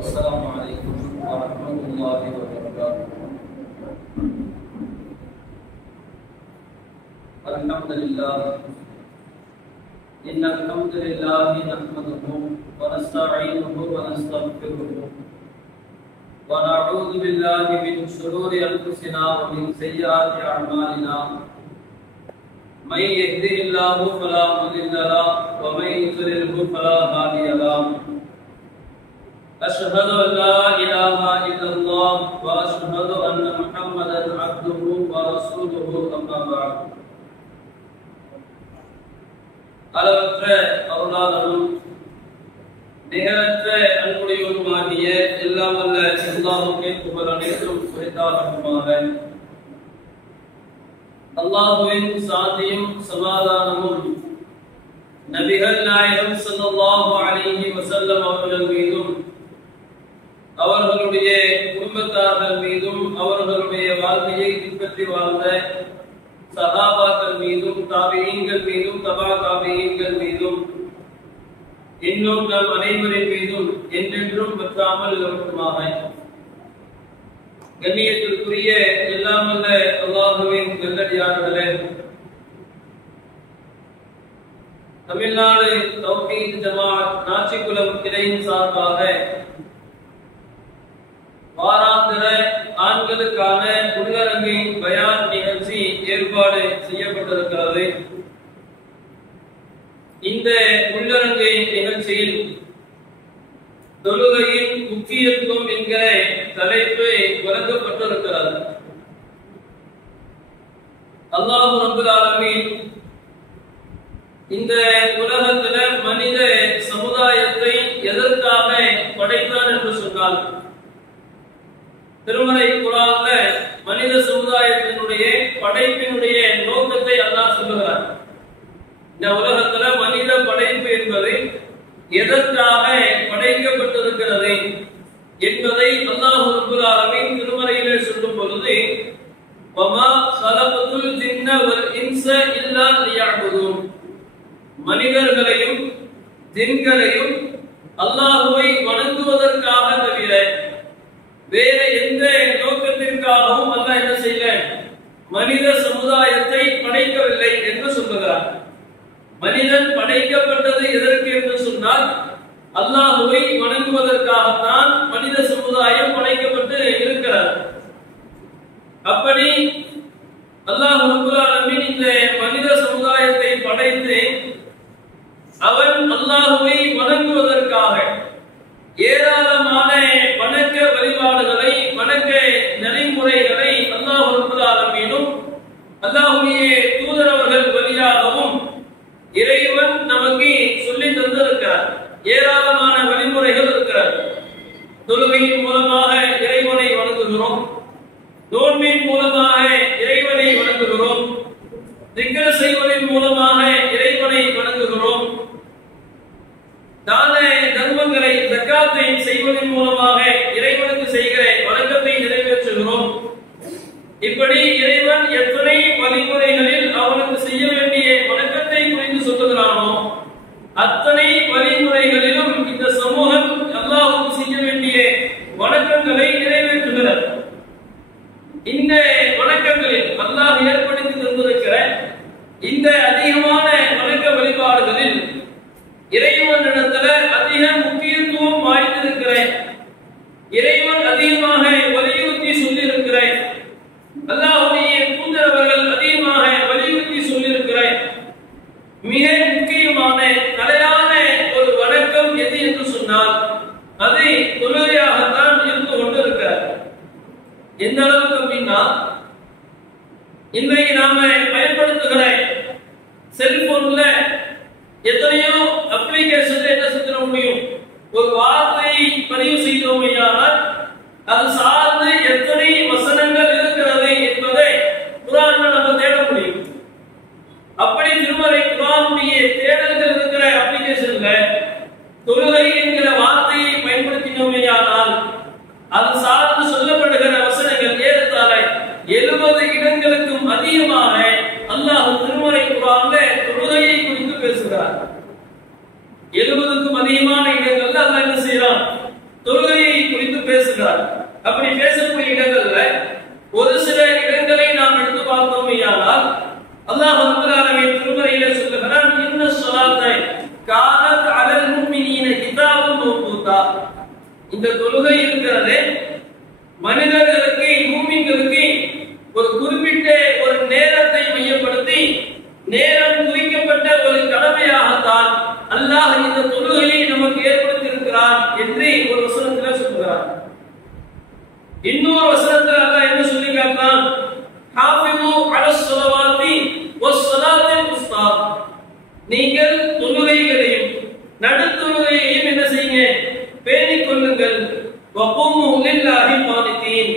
السلام عليكم ورحمة الله وبركاته. الحمد لله إن الحمد لله نحمده ونستعينه ونستغفره ونعوذ بالله من شرور أنفسنا ومن سيئات أعمالنا. من يهده الله فلا مضل له ومن يضلل فلا هادي له. أشهد أن لا إله إلا الله وأشهد أن محمدا عبده ورسوله أما بعد. அளவற்ற அருளாளரும் நிகரற்ற அன்புடையவருமாகிய எல்லாம் வல்ல அல்லாஹ்வுக்கே புகழ் அனைத்தும் உரித்தாகுமாக. அல்லாஹ்வின் சாந்தியும் சமாதானமும் நபிகள் நாயகம் ஸல்லல்லாஹு அலைஹி வஸல்லம் அவர்கள் மீதும் அவர்களுடைய குடும்பத்தார்கள் மீதும் அவர்களுடைய வாழ்க்கையை பின்பற்றி வாழ்ந்த சஹாபாக்கள் மீதும் தாபிஈன்கள் மீதும் தபா தாபிஈன்கள் மீதும் இன்னும் நம் அனைவரின் மீதும் என்றென்றும் பற்றாமல் இருக்குமாக. கண்ணியத்திற்குரிய எல்லாம் வல்ல அல்லாஹ்வின் நல்லடியார்களே, தமிழ்நாடு தௌஹீத் ஜமாஅத் நாச்சிக்குளம் கிளையின் சார்பாக வாராந்திர ஆண்களுக்கான உள்ளரங்கை பயான் நிகழ்ச்சி ஏற்பாடு செய்யப்பட்டிருக்கிறது. இந்த உள்ளரங்கை நிகழ்ச்சியில் தொழுகையின் முக்கியத்துவம் என்கிற தலைப்பு வழங்கப்பட்டிருக்கிறது. அல்லாஹ் ரப்பல் ஆலமீன் இந்த உலகத்துல மனித சமுதாயத்தை எதற்காக படைத்தான் என்று சொன்னால், திருமறை குர்ஆன்ல மனித சமுதாயத்தினுடைய படைப்பினுடைய நோக்கத்தை அல்லாஹ் சொல்லுகிறார். இந்த உலகத்துல மனித படைப்பு என்பது எதற்காக படைக்கப்பட்டிருக்கிறது என்பதை அல்லாஹ் ரப்பல் ஆலமீன் திருமறையிலே சொல்லும் பொழுது, வமா ஸலகத்துல் ஜின்ன வல் இன்ஸ இல்லா லியஅபுதூன், மனிதர்களையும் ஜின்களையும் அல்லாஹ்வை வணங்குவதற்காக தவிர வேற எந்த நோக்கத்திற்காகவும் அல்லாஹ் என்ன செய்யல, மனித சமுதாயத்தை படைக்கவில்லை என்று சொல்லுகிறார். மனிதன் படைக்கப்பட்டது எதற்கு என்று சொன்னால், அல்லாஹ்வை வணங்குவதற்காகத்தான் மனித சமுதாயம் படைக்கப்பட்டு இருக்கிறார். அப்படி அல்லாஹ் ரப்பல் ஆலமீன் இந்த மனித சமுதாயத்தை படைத்து அவன் அல்லாஹ்வை வணங்குவதற்காக ஏராளமான வணக்க வழிபாடுகளை வணக்க நடைமுறைகளை அல்லாஹ் ரப்பல் ஆலமீனும் அல்லாஹ்வுடைய தூதரவர்கள் வழியாகவும் இறைவன் நமக்கு சொல்லி தந்திருக்கிறார். ஏராளமான வழிமுறைகள் இருக்கிறார். தொழுகையின் மூலமாக இறைவனை வணங்குகிறோம், நோன்பின் மூலமாக இறைவனை வணங்குகிறோம், திக்ர் செய்வதன் மூலமாக இறைவனை வணங்குகிறோம், தான தர்மங்களை ஜகாத்தை செய்வதன் மூலமாக இறைவனுக்கு செய்கிற வணக்கத்தை நிறைவேற்றுகிறோம். இப்படி இறைவன் எத்தனை வழிமுறைகளில் அவனுக்கு செய்ய வேண்டிய வணக்கத்தை குறித்து சொல்லுகிறானோ அத்தனை வழிமுறைகளிலும் இந்த சமூகம் அல்லாஹ்வுக்கு செய்ய வேண்டிய வணக்கங்களை நிறைவேற்றுகிறது. இந்த வணக்கங்களில் அல்லாஹ் ஏற்படுத்தி தந்திருக்கிற இந்த அதிகமான வணக்க வழிபாடுகளில் இறைவனிடத்துல அதிக முக்கியத்துவம் வாய்ந்திருக்கிற, இறைவன் அதிகமாக வலியுறுத்தி சொல்லி இருக்கிற, அல்லாஹ்வுடைய தூதரவர்கள் அதிகமாக வலியுறுத்தி சொல்லியிருக்கிற மிக முக்கியமான தலையான ஒரு வணக்கம் எது என்று சொன்னால் அது தொழுகையாகத்தான் இருந்து கொண்டிருக்கிறார். எந்த அளவுக்கு அப்படின்னா, இன்றைக்கு நாம பயன்படுத்துகிற செல்போன்ல எத்தனையோ அப்ளிகேஷன் என்ன செஞ்சிட முடியும், ஒரு வார்த்தையை பதிவு செய்தோமையானால் அது சார்ந்து எத்தனை வசனங்கள் இருக்கிறது என்பதை குர்ஆன்ல நம்ம தேட முடியும். அப்படி திருமறை குர்ஆனுடைய தேடல்கள் இருக்கிற அப்ளிகேஷன்ல தொழுகை என்கிற வார்த்தையை பயன்படுத்தினோமையானால் அது சார்ந்து சொல்லப்படுகிற வசனங்கள் ஏறத்தாழ 70 இடங்களுக்கும் அதிகமாக அல்லாஹ் திருமறை குர்ஆன்ல தொழுகையை குறித்து பேசுகிறார். 70க்கும் அதிகமான இடங்கள்ல அல்லாஹ் என்ன செய்யறான், தொழுகையை குறித்து பேசுகிறார். அப்படி பேசக்கூடிய இடங்கள்ல ஒரு சில இடங்களை நாம் எடுத்து பார்த்தோமேயானால் அல்லாஹ் ரப்பல் ஆலமீன் திருமறையிலே சொல்லுகிறார், இன்ன ஸலாத்தை கானத் அலல் முஃமினீன கிதாபுன் மவ்கூதா. இந்த தொழுகை இருக்கிறதே மனிதர்களுக்கு மூமின்களுக்கு ஒரு குறிப்பிட்ட ஒரு நேரத்தை மையப்படுத்தி நேரம் குறிக்கப்பட்ட ஒரு கடமையாகத்தான் அல்லாஹ் இந்த தொழுகையை நமக்கு ஏற்படுத்தி இருக்கிறார் என்று ஒரு வசனத்தில் சொல்கிறார். இன்னொரு வசனத்தில் அல்லாஹ் என்ன சொல்லி காட்டுறான், ஹாஃபிது அலஸ் ஸலவாத்தி வஸ் ஸலாத்தில் உஸ்தா. நீங்கள் தொழுகைகளையும் நடுத்தொழுகையையும் என்ன செய்யுங்க, பேணிக் கொள்ளுங்கள். வகுமு லில்லாஹி கானிதீன்.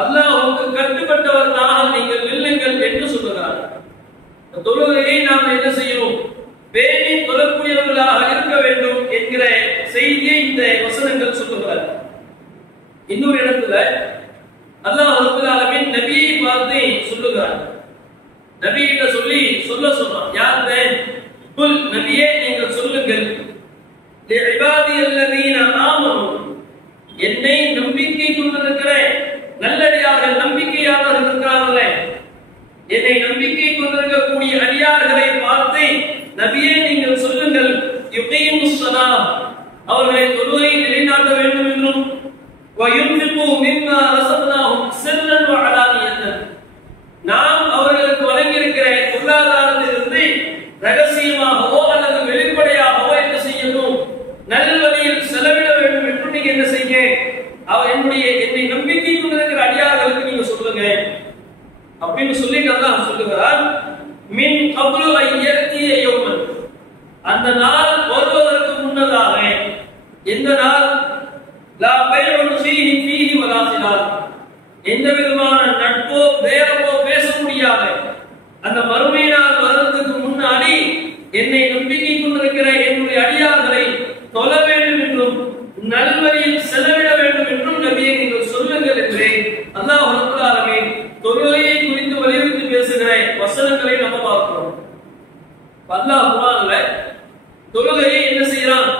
அல்லாஹ்வுக்கு கட்டுப்பட்டவர்களாக நீங்கள் நில்லுங்கள் என்று சொல்கிறார். தொழுகையை நாம் என்ன செய்யணும், பேணி தொழக்கூடியவர்களாக இருக்க வேண்டும் என்கிற செய்தியை இந்த வசனங்கள் சொல்லுகிறார். இன்னொரு இடத்துல அல்லாஹ் ரப்பல் ஆலமீன் நபியை பார்த்து சொல்லுகிறார். நபியிட்ட சொல்றான். யார்கிட்ட? குல், நபியே நீங்கள் சொல்லுங்கள், லிஇபாதியல்லதீன ஆமனு, என்னை நம்பிக்கை கொண்டிருக்கிற நல்லடியார்கள், நம்பிக்கையாளர்கள் இருக்கிறார்களே, என்னை நம்பிக்கை கொண்டிருக்கக்கூடிய அடியார்களை பார்த்து நபியே நீங்கள் சொல்லுங்கள், யுகீமுஸ் ஸலாத், அவர்களை தொழுகை நிலைநாட்ட வேண்டும் என்றும், வயுன்ஃபிகு மிம்மா ரஸக்னாஹும் சிர்ரன் வ அலானியத்தன், நாம் அவர்களுக்கு வழங்கியிருக்கிற பொருளாதாரத்திலிருந்து ரகசியமாகவோ அல்லது வெளிப்படையாகவோ என்ன செய்யணும், நல்வழியில் செலவிட வேண்டும் என்று நீங்க என்ன செய்ய, என்னை நம்பிக்கை கொண்டிருக்கிற அடியார்களுக்கு நீங்க சொல்லுங்க அப்படின்னு சொல்லிட்டு அல்லாஹ் சொல்லுகிறார். மின் கப்லு ஐயத்திய யௌமன், அந்த நாள் வருவதற்கு முன்னதாக. எந்த நாள்? லா பைஉன் ஃபீஹி வலா ஸிலால், எந்த விதமான நட்போ பேரமோ பேச முடியாத அந்த மறுமை நாள் வருவதற்கு முன்னாடி என்னை நம்பிக்கை கொண்டிருக்கிற என்னுடைய அடியார்களை தொழ வேண்டும் என்றும் நல்வழியில் செலவிட வேண்டும் என்றும் நபியை நீங்கள் சொல்லுங்கள் என்று அல்லாஹ் ரப்பல் ஆலமீன் தொழுகையை குறித்து வலியுறுத்தி பேசுகிற வசனங்களை நம்ம பார்க்கிறோம். அல்லாஹ் குர்ஆன்ல தொழுகையை என்ன செய்யறான்,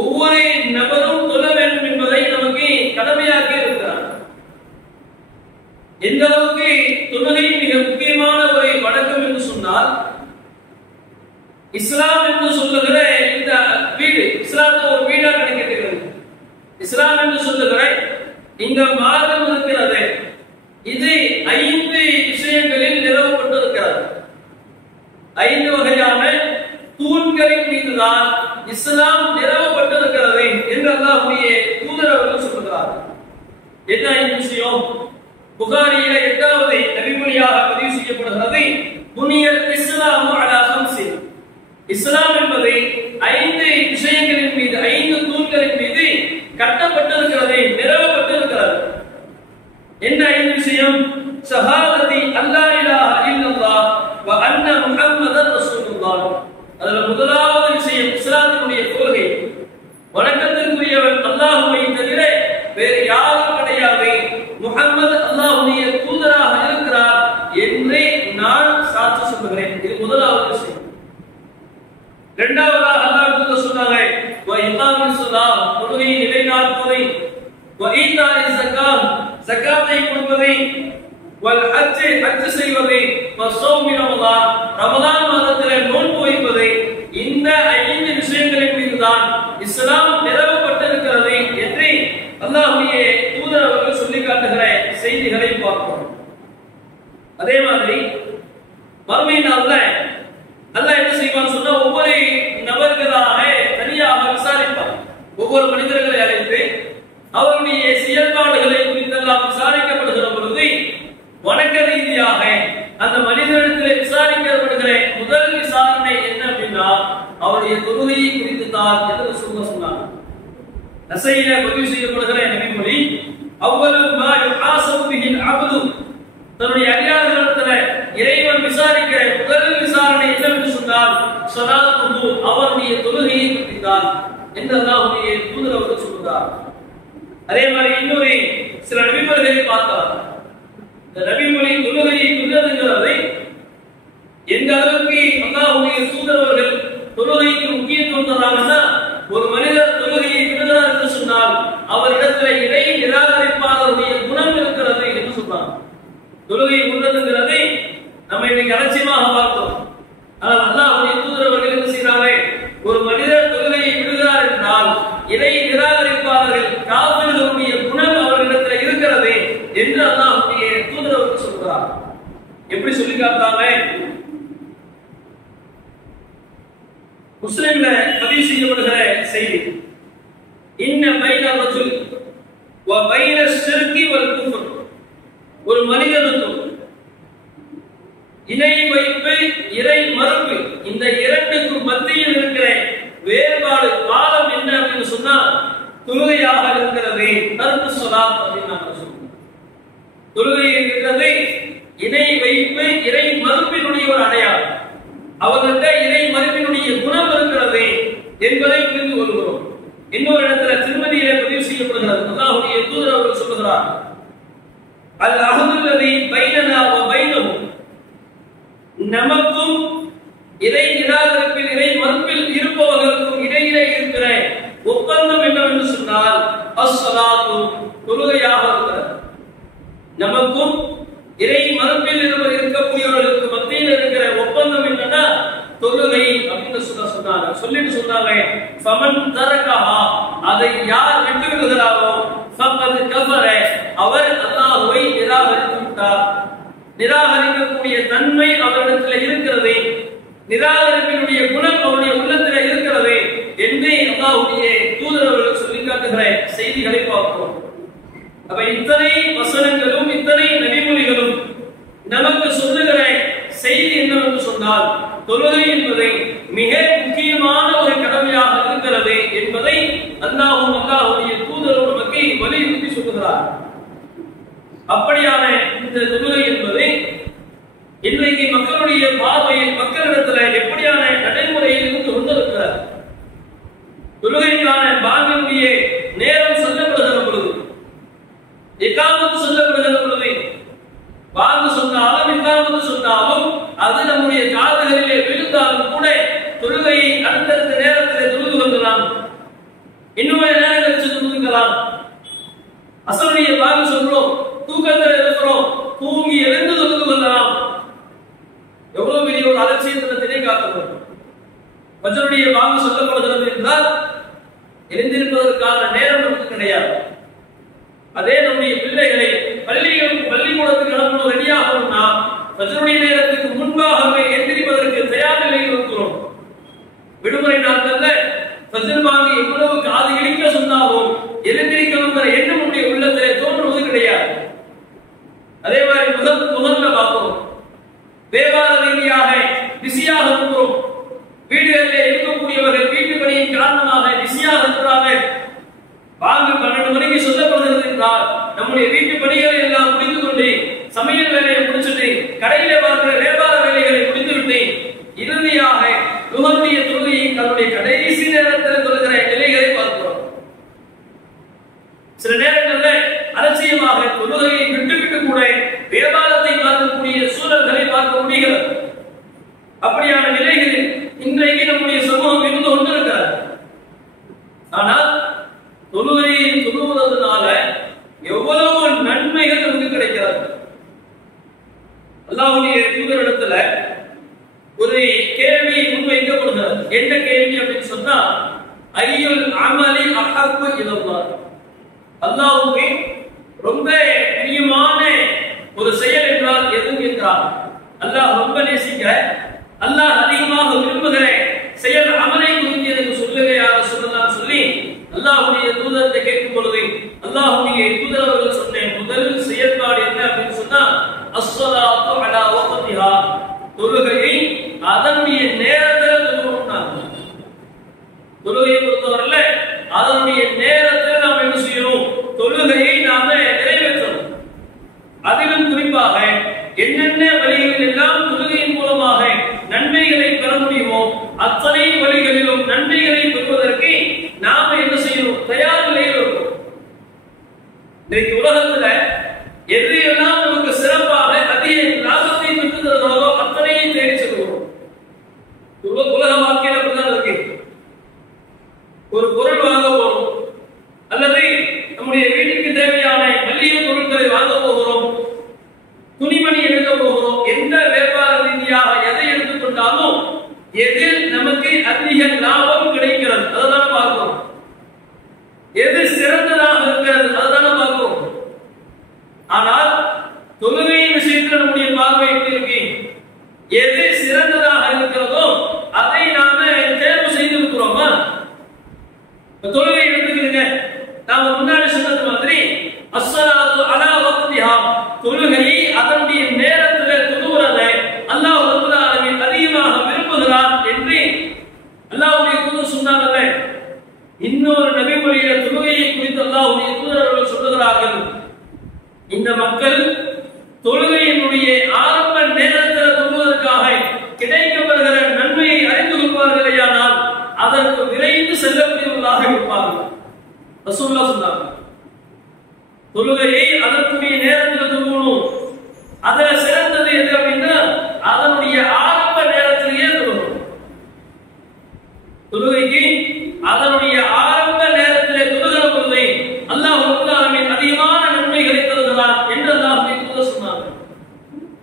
ஒவ்வொரு நபரும் தொழ வேண்டும் என்பதை நமக்கு கடமையாக்கி இருக்கிறார். எந்த அளவுக்கு தொழுகை மிக முக்கியமான ஒரு வணக்கம் என்று சொன்னால், இஸ்லாம் என்று சொல்லுகிற இந்த வீடு, இஸ்லாம் ஒரு வீடாக நினைக்கிறது. இஸ்லாம் என்று சொல்லுகிற இந்த மார்க்கம் இருக்கிறது, இது 5 விஷயங்களில் நிறுவப்பட்டிருக்கிறது. 5 வகையான தூண்களின் மீதுதான் இஸ்லாம் நிறுவப்பட்டிருக்கிறது என்று அல்லாஹ்வுடைய தூதர் அவர்கள் சொல்கிறார். என்ன 5 விஷயம்? புகாரியில 8வது நபிமொழியாக பதிவு செய்யப்படுகிறது, புனியல் இஸ்லாமு அலா ஹம்ஸின். இஸ்லாம் என்பது 5 விஷயங்களின் மீது, 5 தூண்களின் மீது கட்டப்பட்டிருக்கிறது, நிறுவப்பட்டிருக்கிறது. என்ன 5 விஷயம்? ஷஹாதத்தி அல்லா இலாஹ இல்லல்லாஹ் வ அன்ன முஹம்மதர் ரசூலுல்லாஹ். அதுல முதலாவது விஷயம் இஸ்லாத்தினுடைய கொள்கை, வணக்கத்திற்குரியவன் அல்லாஹ்வை தவிர வேறு யாரும் கிடையாது, முஹம்மது அல்லாஹ்வுடைய தூதராக இருக்கிறார் என்று நான் சாட்சி சொல்கிறேன். இது முதலாவது விஷயம். இரண்டாவதாக அல்லாஹ் சொன்னாங்க, வ இகாமிஸ் ஸலாத், தொழுகையை நிலைநாட்டுவதை, வ ஈதாஇஸ் ஸகாத், ஸகாத்தை கொடுப்பதை, வல் ஹஜ், ஹஜ் செய்வதை, வ ஸௌமி ரமலான், ரமலான் மாதத்திலே நோன்பு வைப்பதை. இந்த 5 விஷயங்களின் மீதுதான் இஸ்லாம் நிறுவப்பட்டிருக்கிறது என்று அல்லாஹ்வுடைய தூதர் அவர்கள் சொல்லி காட்டுகிற செய்திகளை பார்க்கிறோம். அதே மாதிரி மறுமை நாள்ல அல்லாஹ் என்ன செய்வான் சொன்னா, ஒவ்வொரு நபர்களாக தனியாக விசாரிப்பார். ஒவ்வொரு மனிதர்களை அழைத்து அவருடைய செயல்பாடுகளை குறித்தெல்லாம் விசாரிக்கப்படுகிற பொழுது, வணக்க ரீதியாக அந்த மனிதனிடத்தில் விசாரிக்கப்படுகிற முதல் விசாரணை என்ன அப்படின்னா, அவருடைய தொழுகையை குறித்து தான் என்று சொன்னார். நசையில பதிவு செய்யப்படுகிற நபிமொழி, அவ்வளவு மா யுஹாஸபு பிஹில் அப்து, தன்னுடைய அடியார்களிடத்தில் இறைவன் விசாரிக்கிற முதல் விசாரணை என்னவென்று சொன்னால், ஸலாத்துஹு, அவருடைய தொழுகையை பற்றி தான் என்று அல்லாஹ்வுடைய தூதர் அவர்கள் சொல்கிறார். அதே மாதிரி இன்னொரு சில நபிமொழிகளை பார்த்தார். இந்த நபிமொழி தொழுகையை குறித்ததை எந்த அளவுக்கு அல்லாஹ்வுடைய தூதர் அவர்கள் தொழுகைக்கு முக்கியத்துவம் தராங்கன்னா, ஒரு மனிதர் தொழுகையை விடுகிறார் என்று சொன்னால் அவரிடத்தில் இறை நிராகரிப்பாளருடைய குணம் இருக்கிறது என்று சொன்னார். தொழுகை உள்ளதுங்கிறதை நம்ம இன்னைக்கு அலட்சியமாக பார்த்தோம். ஆனால் அல்லாஹ்வுடைய தூதர் அவர்கள் என்ன செய்கிறாங்க? ஒரு மனிதர் தொழுகையை விடுகிறார் என்றால் இறை நிராகரிப்பாளர்கள் காபிர்களுடைய குணம் அவர்களிடத்தில் இருக்கிறது என்று அல்லாஹ்வுடைய தூதர் அவர்கள் சொல்கிறார். எப்படி சொல்லி காட்டாங்க? முஸ்லிம்ல பதிவு செய்யப்படுகிற செய்தி, இன்ன பைன ரஜுல் வ பைன ஷிர்கி வல் குஃப்ர், ஒரு மனிதனுக்கும் இணை வைப்பு இறை மறுப்பு இந்த இரண்டுக்கும் மத்தியில் இருக்கிற வேறுபாடு காலம் என்ன அப்படின்னு சொன்னா தொழுகையாக இருக்கிறது. தர்க்கு ஸலாத் அப்படின்னு நாம சொல்றோம். தொழுகை இருக்கிறது இணை வைப்பு இறை மறுப்பினுடைய ஒரு அடையாளம். அவர்கிட்ட இறை மறுப்பினுடைய குணம் இருக்கிறது என்பதை புரிந்து கொள்கிறோம். இன்னொரு இடத்துல திருமதியிலே பதிவு செய்யப்படுகிறது. அல்லாஹ்வுடைய தூதர் அவர்கள் சொல்லுகிறார், அல் அஹதுல்லதி பைனனா வ பைனஹும், நமக்கும் இறை நிராகரிப்பில் இறை மறுப்பில் இருப்பவர்களுக்கும் இடையிலே இருக்கிற ஒப்பந்தம் என்னவென்று சொன்னால் அஸ்ஸலாத்து, தொழுகையாக இருக்கிறது. நமக்கும் இறை மறுப்பில் இருக்கக்கூடியவர்களுக்கு மத்தியில் இருக்கிற ஒப்பந்தம் என்னன்னா தொழுகை அப்படின்னு சொன்னாங்க. சொல்லிட்டு சொன்னாங்க, ஃபமன் தரகஹா, அதை யார் விட்டு விடுகிறாரோ ஃபக்கத் கஃபர, அவர் அல்லாஹ்வை நிராகரித்து விட்டார். நிராகரிக்கக்கூடிய தன்மை அவரிடத்தில் இருக்கிறது, நிராகரிப்பினுடைய குணம் அவருடைய உள்ளத்தில் இருக்கிறது என்று அல்லாஹ்வுடைய தூதர் அவர்கள் சொல்லி காட்டுகிற செய்திகளை பார்க்கிறோம். அப்ப இத்தனை வசனங்களும் இத்தனை நபிமொழிகளும் நமக்கு சொல்லுகிற செய்தி என்னவென்று சொன்னால் தொழுகை என்பதை மிக முக்கியமான ஒரு கடமையாக இருக்கிறது என்பதை அல்லாஹ்வும் அல்லாஹ்வுடைய தூதரும் நமக்கு வலியுறுத்தி சொல்லுகிறார். அப்படியான இந்த தொழுகை என்பதை இன்றைக்கு மக்களுடைய பார்வையில் மக்களிடத்தில் எப்படியான நடைமுறையில் இருந்து கொண்டிருக்கிறார். தொழுகைக்கான பாங்கினுடைய நேரம் சொல்லப்படுகிற பொழுது, இகாமத்து சொல்லப்படுகிற பொழுது, பாங்கு சொன்னாலும் இகாமத்து சொன்னாலும் அது நம்முடைய காதுகளிலே விழுந்தாலும் கூட தொழுகையை அடுத்தடுத்த நேரத்தில் தொழுது கொள்ளலாம். இன்னும் நேரம் கழிச்சு தொழுதுக்கலாம். அசருடைய பாங்கு சொல்றோம், தூக்கத்தில் இருக்கிறோம், தூங்கி எழுந்து தொழுது கொள்ளலாம். எவ்வளவு பெரிய ஒரு அலட்சியத்தினத்திலே காத்தவர். ஃபஜ்ருடைய பாங்கு சொல்லப்படுகிறது என்றால் எழுந்திருப்பதற்கான நேரம் நமக்கு கிடையாது. அதே நம்முடைய பிள்ளைகளை பள்ளிக்கூடத்துக்கு அனுப்பணும் ரெடியாகணும்னா ஃபஜ்ருடைய நேரத்துக்கு முன்பாகவே எந்திரிப்பதற்கு தயார் நிலையில் இருக்கிறோம். விடுமுறை நாட்கள்ல ஃபஜ்ர் பாங்கு எவ்வளவு காது இடிக்க சொன்னாலும் எழுந்திரிக்கணுங்கிற எண்ணம் நம்முடைய உள்ளத்திலே தோன்றுவது கிடையாது. அதே மாதிரி முதல்ல பார்க்கிறோம், வியாபார ரீதியாக பிஸியாக இருக்கிறோம். வீடுகளில் இருக்கக்கூடியவர்கள் வீட்டு பணியின் காரணமாக பிஸியாக இருக்கிறார்கள். பாங்கு 12 மணிக்கு சொல்லப்படுகிறது என்றால் நம்முடைய வீட்டு பணிகளை எல்லாம் முடித்து கொண்டு சமையல் வேலையை முடிச்சுட்டு கடையிலே பார்க்கிற வியாபார வேலைகளை முடித்துவிட்டு இறுதியாக லுஹருடைய தொழுகையை தன்னுடைய கடைசி நேரத்தில் தொழுகிற நிலைகளை பார்க்கிறோம். சில நேரங்களில் அலட்சியமாக தொழுகையை விட்டுவிட்டு கூட வியாபாரத்தை பார்க்கக்கூடிய சூழல்களை பார்க்க முடிகிறது. அப்படியான நிலைகளில் இன்றைக்கு நம்முடைய சமூகம் இருந்து கொண்டிருக்கிறது. ஆனால் தொழுகையை தொழுவதனால எவ்வளவு நன்மைகள் நமக்கு கிடைக்கிறது. அல்லாஹ்வுடைய தூதரிடத்துல ஒரு கேள்வி முன்வைக்கப்படுகிறது. என்ன கேள்வி அப்படின்னு சொன்னா, ஐயுல் அமலி அஹப்பு இலல்லாஹ், அல்லாஹ்வுக்கு ரொம்ப பிரியமான ஒரு செயல் என்றால் எது என்றால் அல்லாஹ் ரொம்ப நேசிக்கிற, அல்லாஹ் அதிகமாக விரும்புகிற செயல் அமலை குறித்து எனக்கு சொல்லுகையாக சொல்லலாம் சொல்லி அல்லாஹ்வுடைய தூதரை கேட்கும் பொழுது அல்லாஹ்வுடைய தூதர் அவர்கள் சொன்ன முதல் செயல்பாடு என்ன அப்படின்னு சொன்னா அஸ்ஸலாத்து அலா வக்திஹா, தொழுகையை அதனுடைய நேரத்தில் தொழுகணும். தொழுகையை பொறுத்தவரையில அதனுடைய நேரத்தில் நாம் என்ன செய்யணும்? தொழுகையை நாம நிறைவேற்றணும். அதிலும் குறிப்பாக என்னென்ன வழிகளில் எல்லாம் தொழுகையின் மூலமாக நன்மைகளை பெற முடியுமோ அத்தனை வழிகளிலும் நன்மைகளை பெறுவதற்கு நாம என்ன செய்யணும்? தயார் நிலையில் இருக்கும். இன்றைக்கு உலகத்துல எது எல்லாம் நமக்கு சிறப்பாக அதிக லாபத்தை பெற்று தருகிறதோ அத்தனையும் தேடி செல்கிறோம். உலக வாழ்க்கையில் அப்படிதான் இருக்கு. ஒரு பொருள் வாங்க போறோம், அல்லது நம்முடைய வீட்டுக்கு தேவையான மல்லிகை பொருட்களை வாங்க போகிறோம், துணிமணி எடுக்க போகிறோம், எந்த வியாபார ரீதியாக எதை எடுத்துக்கொண்டாலும் எதில் நமக்கு அதிக லாபம் கிடைக்கிறது அதுதான் பார்க்கிறோம். எது சிறந்ததாக இருக்கிறது அதுதான் பார்க்கிறோம். ஆனால் தொழுகை விஷயத்தில் நம்முடைய பார்வை எப்படி இருக்கு? எது சிறந்ததாக இருக்கிறதோ அதை நாம தேர்வு செய்து இருக்கிறோமா? தொழுகை எடுத்துக்கிறீங்க, நாம முன்னாடி சொன்னது மாதிரி அஸ்ஸலாத்து அலா வக்திஹா, தொழுகையை அதனுடைய நேரத்தில் தொழுகிறதை அல்லாஹ் ரப்பல் ஆலமீன் அதிகமாக விரும்புகிறார் என்று அல்லாஹ்வுடைய தூதர் சொன்னாங்க. இன்னொரு நபி மொழியில தொழுகையை குறித்து அல்லாஹ்வுடைய தூதர் அவர்கள் சொல்லுகிறார்கள், இந்த மக்கள் தொழுகையினுடைய ஆரம்ப நேரத்தில் தொழுவதற்காக கிடைக்கப்படுகிற நன்மையை அறிந்து கொள்வார்களேயானால் அதற்கு விரைந்து செல்லக்கூடியவர்களாக இருப்பார்கள். ரசூலுல்லாஹ் சொன்னாங்க, தொழுகையை அதற்குரிய நேரத்தில் தொழுகணும். அதுல சிறந்தது எது அப்படின்னா அதனுடைய ஆரம்ப நேரத்திலேயே தொழுகணும். தொழுகைக்கு அதனுடைய ஆரம்ப நேரத்திலே தொழுகிற பொழுது அல்லாஹ் ரப்பல் ஆலமீன் அதிகமான நன்மைகளை தருகிறார் என்று அல்லாஹ்வுடைய தூதர் சொன்னாங்க.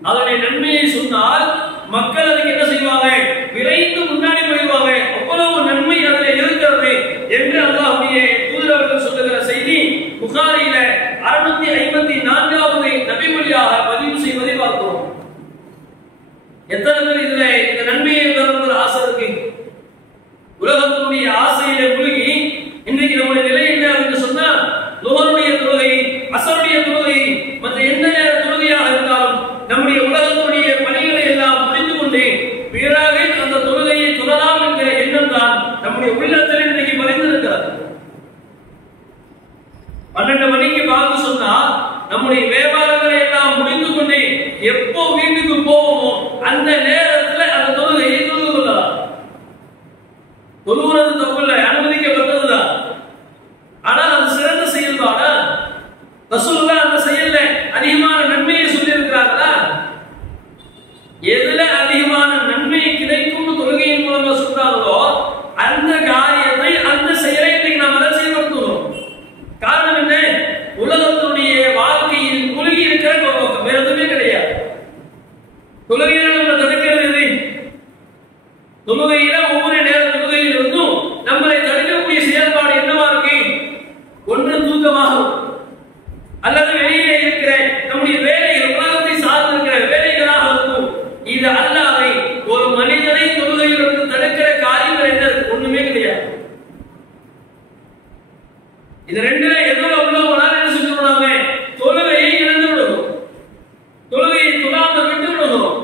அதனுடைய நன்மையை சொன்னால் மக்கள் அதுக்கு என்ன செய்வாங்க? விரைந்து முன்னாடி போயிடுவாங்க. அவ்வளவு நன்மை அதில் இருக்கிறது என்று அல்லாஹ்வுடைய தூதர் அவர்கள் சொல்லுகிற செய்தி புகாரியில 654வது நபிமொழியாக பதிவு செய்வதை பார்க்கிறோம். எத்தனை பேர் இதுல இந்த நன்மையை பெறுகிற ஆசை இருக்கு? உலகத்தினுடைய ஆசையில மூழ்கி இன்றைக்கு நம்முடைய நிலை என்ன அப்படின்னு சொன்னா, லுஹருடைய தொழுகை, அஸருடைய தொழுகை, மற்ற எந்த நேர தொழுகையாக இருந்தாலும் நம்முடைய உலகத்தினுடைய பணிகளை எல்லாம் புரிந்து கொண்டு பிறகு அந்த தொழுகையை தொடரலாம் என்கிற எண்ணம் தான் நம்முடைய உள்ளத்தில் இன்றைக்கு மறைந்திருக்கிறது. 12 மணிக்கு வாங்க சொன்னா நம்முடைய வியாபாரங்களை எல்லாம் முடிந்து கொண்டு எப்போ வீட்டுக்கு போவோமோ அந்த நேரத்தில் அந்த தொழுகையை தொழுது கொள்ளலாம். தொழுகிறது தப்புல அனுமதிக்கப்பட்டதுதான். ஆனால் அது சிறந்த செயல்பாடா? ரசூலுல்லாஹ் அந்த செயல்ல அதிகமான நன்மையை சொல்லி இருக்கிறார்களா? எதுல அதிகமான நன்மை கிடைக்கும் தொழுகையின் மூலமா சொல்றாங்களோ அந்த காரியத்தை அந்த செயலை நாம் அதை செயல்படுத்துவோம். காரணம் என்ன? உலகத்துடைய வாழ்க்கையில் மூழ்கி இருக்கிற நோக்கம் வேற எதுவுமே கிடையாது. தொழுகையில நம்ம தடுக்கிறது எது? தொழுகையில ஒவ்வொரு நேர தொழுகையில் இருந்தும் நம்மளை தடுக்கக்கூடிய செயல்பாடு என்னவா இருக்கு? ஒன்று தூக்கமாக, அல்லது வெளியிலே இருக்கிற நம்முடைய வேலைகள், உலகத்தை சார்ந்து இருக்கிற வேலைகளாக இருக்கும். இது அல்லாத ஒரு மனிதனை தொழுகையிலிருந்து தடுக்கிற காரியங்கள் என்ன இருக்கு? ஒண்ணுமே கிடையாது. இது ரெண்டுல எதுல உள்ளவங்களால என்ன செஞ்சுடுறாங்க? தொழுகையை இழந்து விடுவோம், தொழுகையை தொழாம விட்டு விடுவோம்.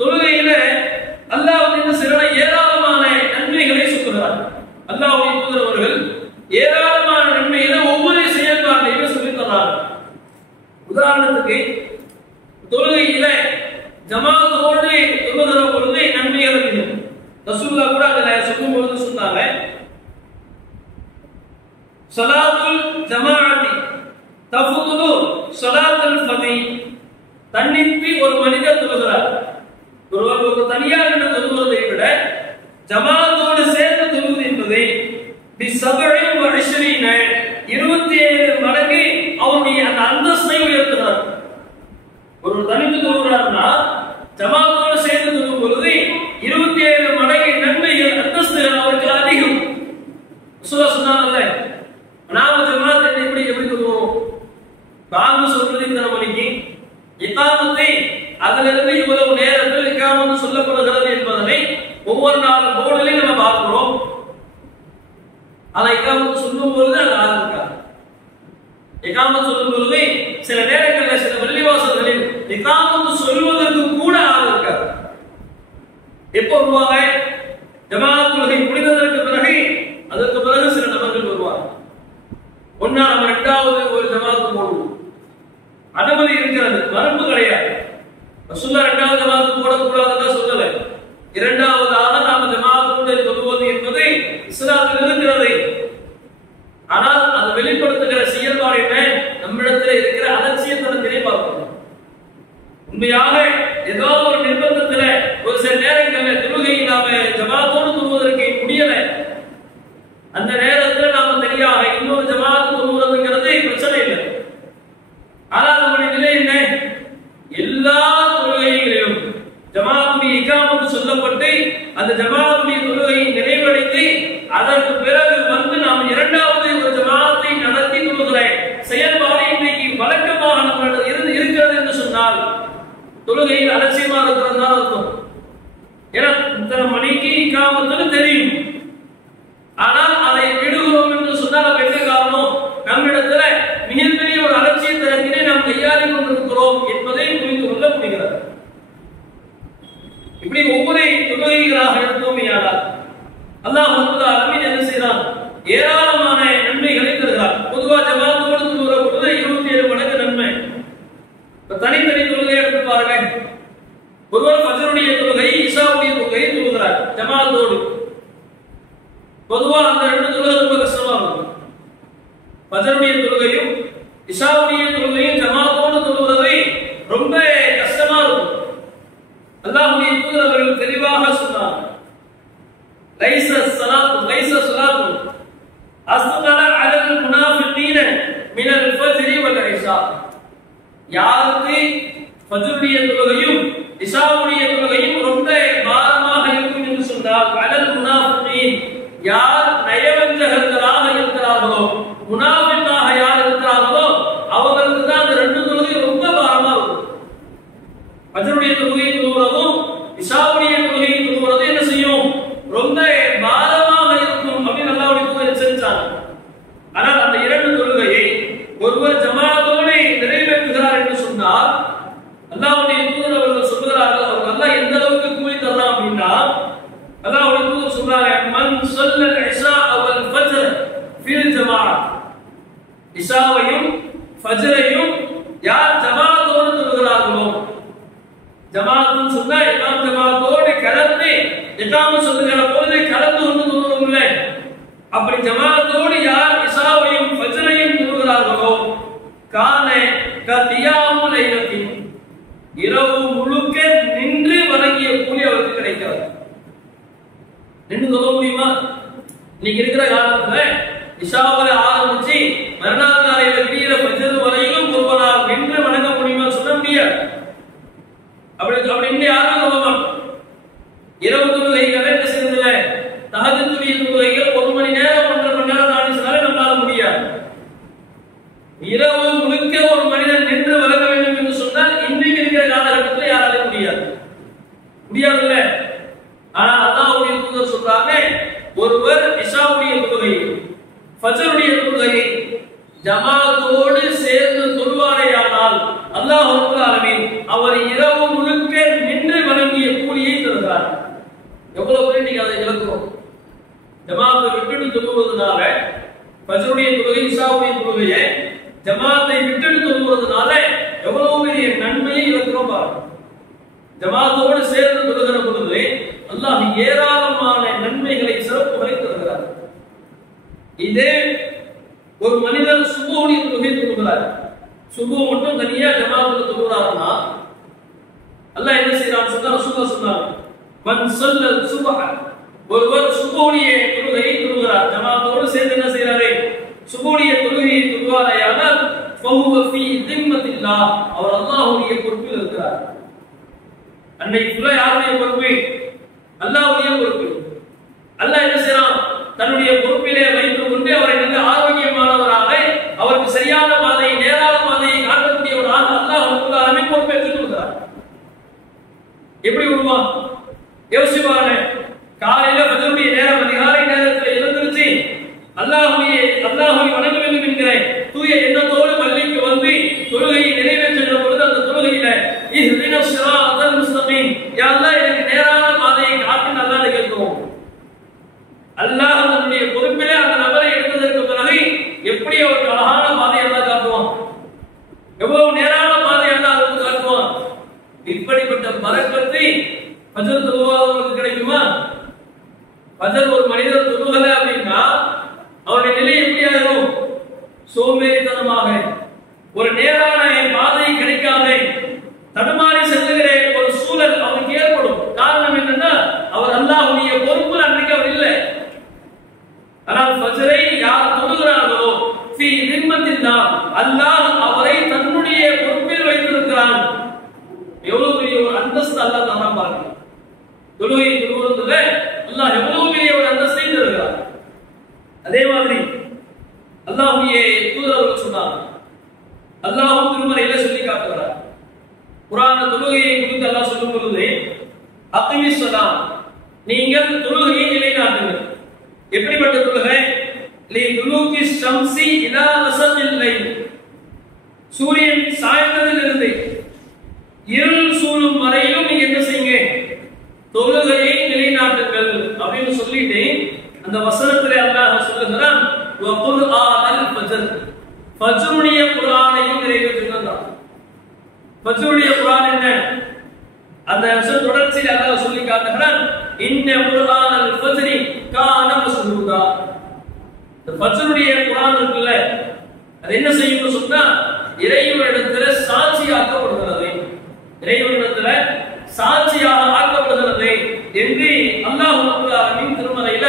தொழுகையில அல்லாஹ் இந்த சில ஏராளமான நன்மைகளை சொல்கிறார். அல்லாஹ்வுடைய தூதர் அவர்கள் ஏராளமான நன்மைகளை ஒவ்வொரு செயல்பாட்டையும் சொல்லித் தர்றார். உதாரணத்துக்கு தொழுகையில ஜமாஅத்தோடு தொழுகிற பொழுது நன்மைகள் இருக்கு. ரசூலுல்லாஹ் கூட அதுல சொல்லும் பொழுது சொன்னாங்க, ஸலாத்துல் ஜமாஅத்தி தஃதுலு ஸலாத்துல் ஃபதி. தன்னின்றி ஒரு மனிதர் தொழுகிறார், ஒரு தனியாக தொழுவதை விட ஜமாஅத்தோடு சேர்ந்து தொழுவது என்பது பி7 வ 27 மடங்கு அவருடைய அந்த அந்தஸ்தை உயர்த்துகிறார். ஒரு தனித்து தொழுகிறார்னா ஜமாஅத்தோடு சேர்ந்து தொழும் பொழுது 27 மடங்கு நன்மைகள், அந்தஸ்துகள் அவருக்கு அதிகம். சொன்னாங்கல்ல, நாம ஜமாஅத்தை எப்படி தொழுவோம்? பாங்கு சொல்றது இத்தனை மணிக்கு, இகாமத்தை அதிலிருந்து இவ்வளவு நேரத்தில் இகாமத்து சொல்லப்படுகிறது என்பதனை ஒவ்வொரு நாள் போர்டிலையும் நம்ம பார்க்கிறோம். அதை இகாமத்து சொல்லும் பொழுது அது ஆரம்பிக்காது. இகாமத்து சொல்லும் பொழுது சில நேரங்களில் சில பள்ளிவாசல்களில் இகாமத்து சொல்வதற்கு கூட ஆரம்பிக்காது. எப்போ வருவாங்க? ஜமாஅத் தொழுகை முடிந்ததற்கு பிறகு, அதற்கு பிறகு சில நபர்கள் வருவாங்க. ஒன்னா நம்ம இரண்டாவது ஒரு ஜமாஅத்து போடுவோம், அனுமதி இருக்கிறது, மறுப்பு கிடையாது. ரசூலுல்லாஹ் இரண்டாவது ஜமாஅத்து போடக்கூடாதுன்னு சொல்லல. இரண்டாவதாக நாம ஜமாஅத்தோடு தொழுவது என்பது இஸ்லாத்தில் இருக்கிறது. ஆனால் அது வெளிப்படுத்துகிற செயல்பாடு என்ன? நம்மிடத்தில் இருக்கிற அலட்சியத்தனத்திலே பார்க்கணும். உண்மையாக ஏதோ ஒரு நிர்பந்தத்தில் ஒரு சில நேரங்களில் தொழுகையை நாம ஜமாத்தோடு தொழுவதற்கு முடியல. அந்த நேரத்தில் நாம தனியாக இன்னொரு ஜமாத் தொழுவதுங்கிறது பிரச்சனை இல்லை. ஆனால் நம்முடைய நிலை என்ன? எல்லா தொழுகைகளிலும் ஜமாத்துடைய இகாமத்து சொல்லப்பட்டு அந்த ஜமாத்துடைய தொழுகையை நிறைவடைந்து அதற்கு பிறகு வந்து நாம் இரண்டாவது ஒரு ஜமாத்தை நடத்தி தொழுகிற செயல்பாடு இன்றைக்கு வழக்கமாக நம்மளிடம் இருக்கிறது என்று சொன்னால் தொழுகையில் அலட்சியமா இருக்கிறதுனால அர்த்தம். ஏன்னா இத்தனை மணிக்கு இகாமத்துன்னு தெரியும், ஆனால் அதை விடுகிறோம் என்று சொன்னால் அப்ப என்ன காரணம்? நம்மிடத்துல மிகப்பெரிய ஒரு அலட்சிய தரத்தினை நாம் கையாளி கொண்டிருக்கிறோம் என்பதை புரிந்து கொள்ள முடிகிறது. இப்படி ஒவ்வொரு தொழுகைகளாக எடுத்தோமையானால் அல்லாஹ் ரப்பல் ஆலமீன் என்ன செய்யறான்? ஏராளமான நன்மைகளை தருகிறார். பொதுவா ஜமாத்தோடு தொழுகிற பொழுது 27 மடங்கு நன்மை. தனித்தனி தொழுகை எடுத்து பாருங்க. ஒருவர் ஃபஜ்ருடைய தொழுகை, இஷாவுடைய தொழுகையை தொழுகிறார் ஜமாத்தோடு. பொதுவா அந்த ரெண்டு தொழுகை ரொம்ப கஷ்டமா இருக்கும். ஃபஜ்ருடைய தொழுகையும் இஷாவுடைய தொழுகையும் ஜமாத்தோடு தொழுகிறது ரொம்ப கஷ்டமா இருக்கும். அல்லாஹ்வுடைய தூதர் அவர்கள் தெளிவாக சொன்னார், லைஸ ஸலாத்து அஸ்தகல அலல் முனாஃபிகீன மினல் ஃபஜ்ரி வல் இஷா. யாருக்கு ஃபஜ்ருடைய தொழுகையும் இஷாவுடைய தொழுகையும் ரொம்ப பாரமாக இருக்கும் என்று சொன்னால் அலல் முனாஃபிகீன், யார் நயவஞ்சகர்களாக இருக்கிறார்களோ, முனாஃபிகாக யார் இருக்கிறார்களோ அவர்களுக்கு தான் அந்த ரெண்டு தொழுகை ரொம்ப பாரமா இருக்கும். ஃபஜ்ருடைய தொழுகையை தொழுகிறதும் இஷாவுடைய தொழுகையை தொழுகிறதும் என்ன செய்யும்? ரொம்ப பாரமாக இருக்கும் அப்படின்னு அல்லாஹ்வுடைய தூதர் எச்சரித்தார். ஆனால் அந்த இரண்டு தொழுகையை ஒருவர் ஜமாத்தோடு நிறைவேற்றுகிறார் என்று சொன்னால் அல்லாஹ்வுடைய தூதர் அவர்கள் சொல்கிறார்கள், அவர் அல்லாஹ் எந்த அளவுக்கு கூலி தரலாம் அப்படின்னா அல்லாஹ்வுடைய தூதர் சொல்றாங்க, மன் ஸல்லல் இஷா வல் ஃபஜ்ர் ஃபில் ஜமாஅத். இஷாவையும் ஃபஜ்ரையும் யார் ஜமாத்தோடு தொழுகிறார்களோ, ஜமாத்துன்னு சொன்னா இமாம் ஜமாத்தோடு கலந்து இகாமத் சொல்லுகிற பொழுது கலந்து கொண்டு தொழுகிறோம்ல, அப்படி ஜமாத்தோடு யார் இஷாவையும் ஃபஜ்ரையும் தொழுகிறார்களோ கான கதியாமு லைலத்தின், இரவு முழுக்க நின்று வணங்கிய கூலி அவருக்கு கிடைக்கிறது. நின்று தொழ முடியுமா? இன்னைக்கு இருக்கிற காலத்துல இஷாவுல ஆரம்பிச்சு மறுநாள் காலையில விடியிற ஃபஜ்ர் வரையிலும் ஒருவரால் நின்று வணங்க முடியுமா? சொல்ல முடியாது. அப்படி யாரும் சொல்லலாம். இரவு தொழுகைகள் என்ன செய்யறதில்ல, தஹஜ்ஜுடைய தொழுகைகள் 1 மணி நேரம் 1.5 மணி நேரம் தாண்டினாலே நம்மளால முடியாது. இரவு முழுக்க ஒரு மனிதன் நின்று வணங்க வேண்டும் என்று சொன்னால் இன்றைக்கு இருக்கிற காலகட்டத்தில் யாராலும் முடியாதுல்ல. ஆனா அல்லாஹ்வுடைய தூதர் சொல்றாங்க, ஒருவர் இஷாவுடைய தொழுகையை ஃபஜ்ருடைய தொழுகையை ஜமாத்தோடு சேர்ந்து தொழுவாரேயானால் அல்லாஹ் ரப்பல் ஆலமீன் அவர் இரவு முழுக்க நின்று வணங்கிய கூலியை தருகிறார். எவ்வளவு பேர் நீங்க அதை இழக்கிறோம்? ஜமாத்தை விட்டுட்டு தொழுவதனால, ஃபஜ்ருடைய தொழுகை இஷாவுடைய தொழுகையை ஜமாத்தை விட்டுட்டு தொழுவதனால எவ்வளவு பெரிய நன்மையை இழக்கிறோம் பாருங்க. ஜமாத்தோடு சேர்ந்து தொழுகிற பொழுது அல்லாஹ் ஏராளமான நன்மைகளை, சிறப்புகளை தருகிறார். இதே ஒரு மனிதர் சுபூஹுடைய தொழுகை தொழுகிறார், சுபூ மட்டும் தனியா ஜமாத்துல தொழுகிறார்னா அல்லாஹ் என்ன செய்யறான்னு சொன்னா ரசூலுல்லாஹ் சொன்னாங்க, மன் ஸல்லல் சுபஹ, ஒருவர் சுபூஹுடைய தொழுகையை தொழுகிறார், ஜமாத்தோடு சேர்ந்து என்ன செய்யறாரு? சுபூஹுடைய தொழுகையை தொழுவாரேயானால் ஃபஹுவ ஃபீ திம்மத்தில்லாஹ், அவர் அல்லாஹ்வுடைய பொறுப்பில் இருக்கிறார். அன்னைக்கு ஃபுல்லா யாருடைய பொறுப்பு? அல்லாஹ்வுடைய பொறுப்பு. அல்லாஹ் என்ன செய்யறான்? தன்னுடைய பொறுப்பிலே வைத்துக் கொண்டு அவரை நல்ல ஆரோக்கியமானவராக, அவருக்கு சரியான பாதையை, நேரான பாதையை காட்டக்கூடியவராக அல்லாஹ் ரப்பல் ஆலமீன் பொறுப்பேற்றுக் கொள்கிறார். எப்படி விடுமா? யோசிச்சு பாருங்க. காலையில ஃபஜ்ருடைய நேரம், அதிகாலை நேரத்தில் எழுந்திருச்சு அல்லாஹ்வை வணங்க வேண்டும் என்கிற தூய எண்ணத்தோடு பள்ளிக்கு வந்து தொழுகையை நிறைவேற்றுகிற பொழுது அந்த தொழுகையில இஹ்தினஸ் ஸிராத்தல் முஸ்தகீம், யா அல்லாஹ் எனக்கு நேரான பாதையை காட்டு அல்லாஹ்வை கேட்கிறோம். அல்லாஹ் தன்னுடைய பொறுப்பிலே அந்த நபரை எடுத்ததற்கு பிறகு எப்படி அவருக்கு அழகான பாதை அல்லாஹ் காட்டுவான், எவ்வளவு நேரான பாதை அல்லாஹ் அவருக்கு காட்டுவான். இப்படிப்பட்ட பரக்கத்தை ஃபஜ்ர் தொழுவாதவர்களுக்கு கிடைக்குமா? ஃபஜ்ர் ஒரு மனிதர் தொழுகல அப்படின்னா அவருடைய நிலை எப்படி ஆகும்? சோம்பேறித்தனமாக, ஒரு நேரான பாதை கிடைக்காத தடுமாறி செல்லுகிற ஒரு சூழல் அவனுக்கு ஏற்படும். காரணம் ஆனால் ஃபஜ்ரை யார் தொழுகிறார்களோ ஃபீ திம்மத்தில்லாஹ், அல்லாஹ் அவரை தன்னுடைய பொறுப்பில் வைத்திருக்கிறான். எவ்வளவு பெரிய ஒரு அந்தஸ்து அல்லாஹ் தான் பாருங்க. தொழுகை தொழுவதில் அல்லாஹ் எவ்வளவு பெரிய ஒரு அந்தஸ்தை தருகிறார். அதே மாதிரி அல்லாஹ்வுடைய தூதர் சொன்னார், அல்லாஹ் திருமறையில சொல்லி காட்டுகிறார். குர்ஆன் தொழுகையை குறித்து அல்லாஹ் சொல்லும் பொழுது அக்மிஸ் ஸலாம், நீங்கள் தொழுகையை நிலைநாட்டுங்கள். எப்படிப்பட்ட தொழுகை? லிதுலூகி ஷம்ஸி இலா வஸத்தில் லைல், சூரியன் சாய்ந்ததிலிருந்து இருள் சூழும் வரையிலும் நீங்க என்ன செய்யுங்க? தொழுகையை நிலைநாட்டுங்கள் அப்படின்னு சொல்லிட்டு அந்த வசனத்திலே அல்லாஹ் சொல்லுகிறான், வ குர்ஆனல் ஃபஜ்ர், ஃபஜ்ருடைய குர்ஆனையும் நிறைவேற்றுகிறான். ஃபஜ்ருடைய குர்ஆன் என்ன? அந்த வசனம் தொடர்ச்சியில் அல்லாஹ் சொல்லி காட்டுகிறான், இன்ன குர்ஆனல் ஃபஜ்ரி கான மஸ்ஹூதா. இந்த ஃபஜ்ருடைய குர்ஆன் இருக்குல்ல, அது என்ன செய்யும்னு சொன்னா இறைவனிடத்துல சாட்சியாக்கப்படுகிறது, இறைவனிடத்துல சாட்சியாக ஆக்கப்படுகிறது என்று அல்லாஹ் ரப்பல் ஆலமீன் திருமறையில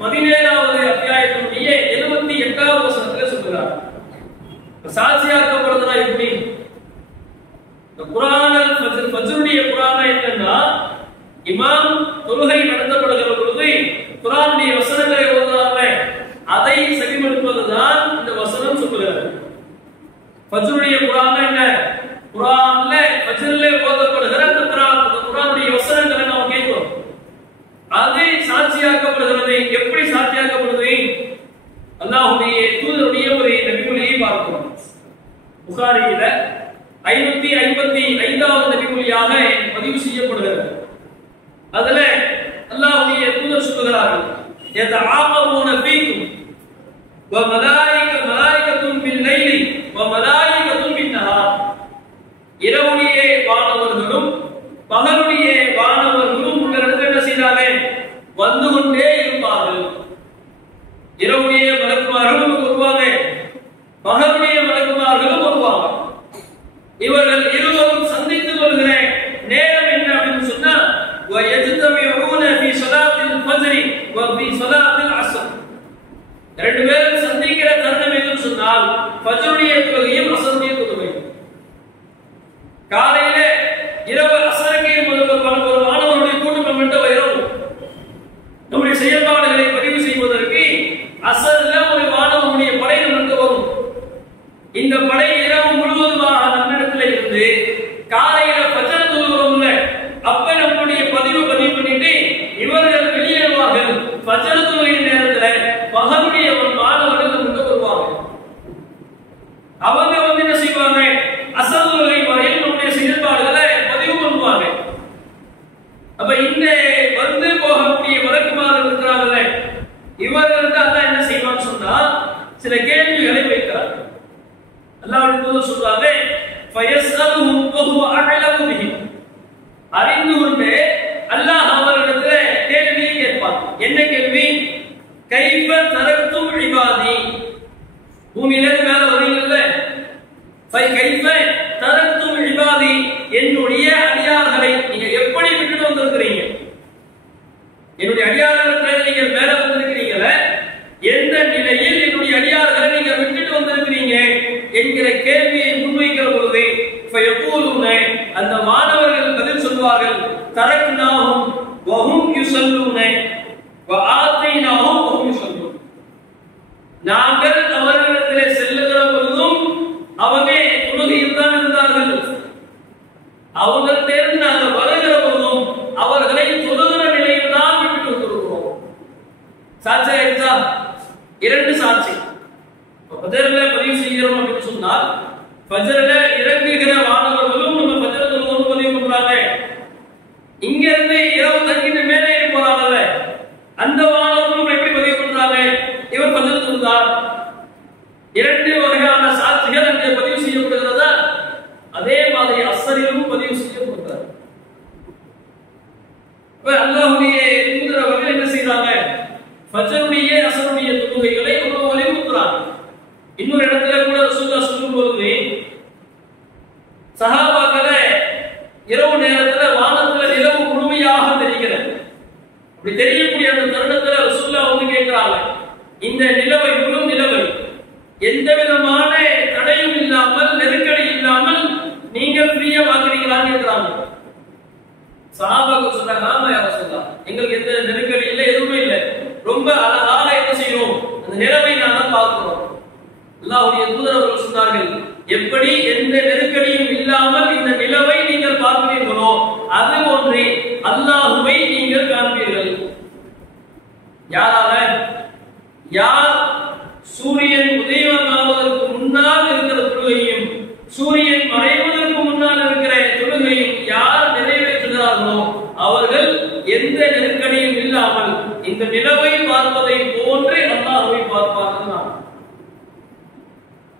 17வது அத்தியாயத்தினுடைய 78வது வசனத்திலே சொல்கிறார். சாட்சியாக்கப்படுறதுனா எப்படி? குர்ஆனல் ஃபஜ்ர், ஃபஜ்ருடைய குர்ஆன் என்னன்னா இமாம் தொழுகை நடத்தப்படுகிற பொழுது குர்ஆனுடைய வசனங்களை ஓதுறாங்க, அதை செவிமடுப்பதுதான் இந்த வசனம் சொல்லுகிறது. ஃபஜ்ருடைய குர்ஆன் என்ன? குர்ஆன்ல ஃபஜ்ர்ல ஓதப்படுகிற அந்த குர்ஆனுடைய வசனங்களை நாம் கேட்கிறோம், அது சாட்சியாக்கப்படுகிறது. எப்படி சாட்சியாக்கப்படுது? அல்லாஹ்வுடைய தூதருடைய ஒரு நபிமொழியை பார்க்கிறோம். புகாரியில 555வது நபிமொழியாக பதிவு செய்யப்படுகிறது. அதுல அல்லாஹ்வுடைய தூதர் சொல்கிறார்கள், யதஆகபூன ஃபீக்கும் வ மலாயிகத்தும் பில் லைலி வ மலாயிகத்தும் பின் நஹார், இரவுடைய வானவர்களும் பகலுடைய வானவர்களும் உங்களிடத்தில் என்ன செய்தாங்க? வந்து கொண்டே இருப்பார்கள். இரவுடைய மலக்குமார்களும் வருவாங்க, பகலுடைய மலக்குமார்களும் வருவாங்க. இவர்கள் இருவரும் சந்தித்துக் கொள்கிற நேரம் என்ன அப்படின்னு சொன்னா வயஜ்தமிஊன ஃபீ ஸலாத்தில் ஃபஜ்ரி வ ஃபீ ஸலாத்தில் அஸ்ர், ரெண்டு பேரும் சந்திக்கிற தருணம் என்று சொன்னால் ஃபஜ்ருடைய தொழுகையும் அஸ்ருடைய தொழுகையும். காலையில இரவு அஸ்ருக்கு ஒரு மாணவருடைய கூட்டம் நம்மகிட்ட வரும். நம்முடைய செயல்பாடுகளை பதிவு செய்வதற்கு அஸ்ர்ல ஒரு மாணவனுடைய படை நமக்கு வரும். இந்த படை இரவு முழுவதுமாக நம்மிடத்துல இருந்து காலையில ஃபஜ்ர் தொழுகிறோம்ல, அப்ப நம்முடைய பதிவு பண்ணிட்டு இவர்கள் வெளியேறுவார்கள். ஃபஜ்ர் தொழுகை நேரத்துல பகலுடைய ஒரு மாணவர்கள் நமக்கு வருவாங்க. அவங்க வந்து என்ன செய்வாங்க? அஸ்ர் தொழுகை வரையில் நம்முடைய செயல்பாடுகளை பதிவு பண்ணுவாங்க. அப்ப இந்த வந்து போகக்கூடிய வழக்குமாறு இருக்கிறாங்கல்ல, இவர்களுக்கு அல்லாஹ் என்ன செய்வான்னு சொன்னா சில கேள்விகளை வைக்கிறார். அல்லாஹ்வுடைய தூதர் சொல்றாங்க, ஃபயஸ்அலுஹும் வஹுவ அஅலமு பிஹிம், அறிந்து கொண்டு அல்லாஹ் அவர்களிடத்துல கேள்வியை கேட்பார். என்ன கேள்வி? கைஃப தரக்தும் இபாதி, பூமியில மேல வரீங்கல்ல, கைஃப தரக்தும் இபாதி, என்னுடைய அடியார்களை நீங்க எப்படி விட்டுட்டு வந்திருக்கிறீங்க? என்னுடைய அடியார்களை நீங்க மேல வந்திருக்கிறீங்களே, எந்த நிலையில் என்னுடைய அடியார்களை நீங்க விட்டுட்டு வந்திருக்கிறீங்க என்கிற கேள்வியை முன்வைக்கிற பொழுது அந்த மாணவர்கள் பதில் சொல்வார்கள், தரக்னாஹும் வஹும் யுஸல்லூன வ ஆதைனாஹும் வஹும் யுஸல்லூன், நாங்கள் அவர்களிடத்திலே செல்லுகிற பொழுதும் அவங்க தொழுகையில் தான் இருந்தார்கள், அவர்களிடத்திலிருந்து நாங்கள் வருகிற பொழுதும் அவர்களை தொழுகிற நிலையில் தான் விட்டு வந்திருக்கிறோம். சாட்சி ஆயிடுச்சா? இரண்டு சாட்சி. ஃபஜ்ர்ல பதிவு செய்கிறோம் அப்படின்னு சொன்னால் ஃபஜ்ர்ல இறங்குகிற வானவர்களும் நம்ம ஃபஜ்ர் தொழுவோம் பதிவு பண்றாங்க. இங்க இருந்து இரவு தங்கிட்டு மேலே போறாங்கல்ல, அந்த வானவர்களும் எப்படி பதிவு பண்றாங்க? இவர் ஃபஜ்ர் தொழுதார். இரண்டு வகையான சாட்சிகள் அங்கே பதிவு செய்யப்படுகிறதா? அதே மாதிரி அஸ்ரிலும் பதிவு செய்யப்படுகிறது. அல்லாஹ்வுடைய தூதர் அவர்கள் என்ன செய்றாங்க? ஃபஜ்ருடைய அஸ்ருடைய தொழுகைகளை வலியுறுத்துறாங்க. இன்னொரு இடத்துல கூட ரசூலுல்லாஹ் சொல்லும்போது சஹாபாக்களே இரவு நேரத்துல வானத்துல நிலவு முழுமையாக தெரிகிறது. அப்படி தெரியக்கூடிய அந்த தருணத்துல ரசூலுல்லாஹ் வந்து கேட்கிறாங்க, இந்த நிலவை முழு நிலவை எந்த விதமான தடையும் இல்லாமல் நெருக்கடி இல்லாமல் நீங்கள் ஃப்ரீயா வாங்குறீங்களான்னு கேட்கிறாங்க. சஹாபாக்கள் சொன்னாங்க, ஆமா யா ரசூலல்லாஹ், எங்களுக்கு எந்த நெருக்கடி இல்லை, எதுவுமே இல்லை, ரொம்ப அழகாக என்ன செய்யணும், அந்த நிலவை நாங்கள் பார்க்கிறோம். அல்லாஹ்வுடைய தூதர் அவர்கள் சொன்னார்கள், எப்படி எந்த நெருக்கடியும் இல்லாமல் இந்த நிலவை நீங்கள் பார்க்கிறீர்களோ அது போன்றே அல்லாஹ்வை நீங்கள் காண்பீர்கள். யாரால? யார் சூரியன் உதயமாவதற்கு முன்னால் இருக்கிற தொழுகையும் சூரியன் மறைவதற்கு முன்னால் இருக்கிற தொழுகையும் யார் நிறைவேற்றுகிறார்களோ அவர்கள் எந்த நெருக்கடியும் இல்லாமல் இந்த நிலவை பார்ப்பதை போன்றே அல்லாஹ்வை பார்ப்பார்கள்.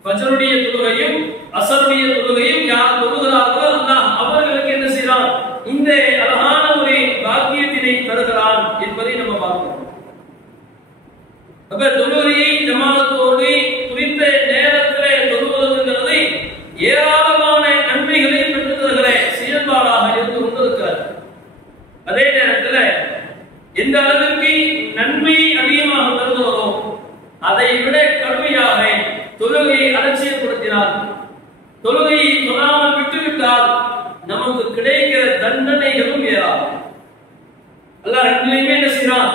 ஃபஜ்ருடைய தொழுகையும் அஸருடைய தொழுகையும் யார் தொழுகிறார்களோ அல்லாஹ் அவர்களுக்கு என்ன செய்கிறான், இந்த அழகான ஒரு பாக்கியத்தினை தருகிறான் என்பதை நம்ம பார்க்கிறோம். அப்ப தொழுகையை ஜமாஅத்தோடு குறித்த நேரத்திலே தொழுவதுங்கிறது ஏராளமான நன்மைகளை பெற்றுத் தருகிற செயல்பாடாக இருந்து கொண்டிருக்கிறது. அதே நேரத்தில் எந்த அளவிற்கு நன்மை அதிகமாக தருகிறதோ அதை விட கடுமையாக தொழுகையை அலட்சியப்படுத்தினால், தொழுகையை தொழாமல் விட்டுவிட்டால் நமக்கு கிடைக்கிற தண்டனைகளும் ஏராளம். அல்லாஹ் ரெண்டுலையுமே என்ன செய்யறான்,